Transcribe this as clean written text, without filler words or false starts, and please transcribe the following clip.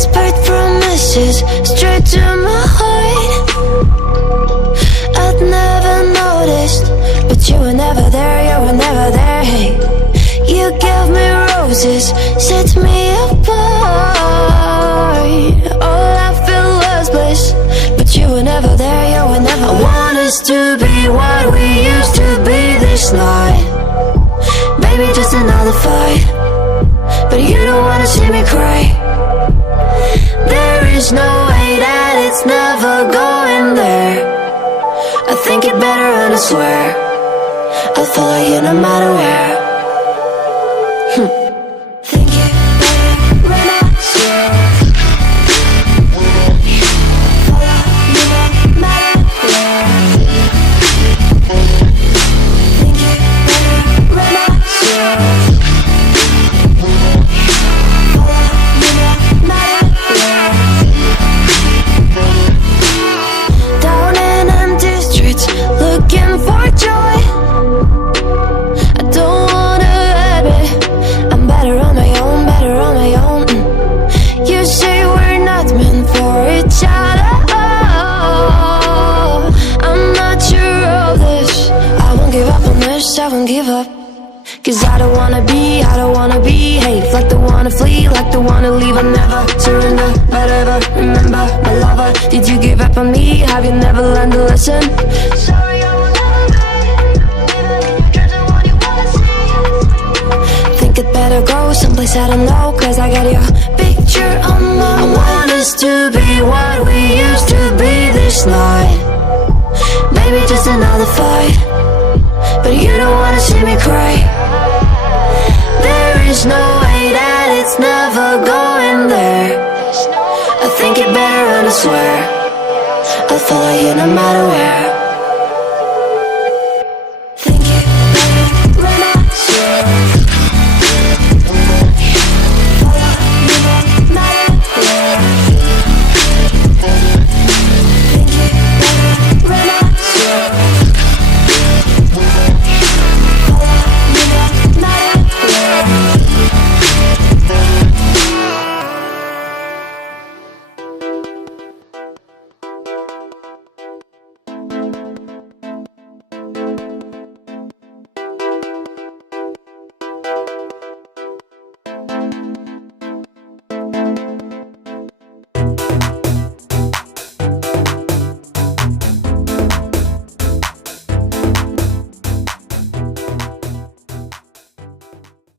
whispered promises straight to my heart. I'd never noticed, but you were never there, you were never there. Hey, you gave me roses, set me apart. All I felt was bliss, but you were never there, you were never there. I want us to be what we used to be this night. Maybe just another fight, but you don't wanna see me cry. There is no way that it's never going there. I think it better and I swear I'll follow you no matter where. Think it better when I swear. Follow you no matter where. Think it better when I swear. Follow you no matter where. Down in empty streets, looking for joy. I don't wanna admit I'm better on my own, better on my own. You say we're not meant for each other. I'm not sure of this. I won't give up on this, I won't give up. Cause I don't wanna be hate. Like the one to flee, like the one to leave. I never surrender, but ever remember my lover. Did you give up on me? Have you never learned to listen? Sorry, I will never be. Even you're the one you wanna see. Think it better go someplace I don't know. Cause I got your picture on my mind. I want us to be what we used to be this night. Maybe just another fight, but you don't wanna see me cry. There is no way that it's never going there. I think it better and I swear I'll follow you no matter where.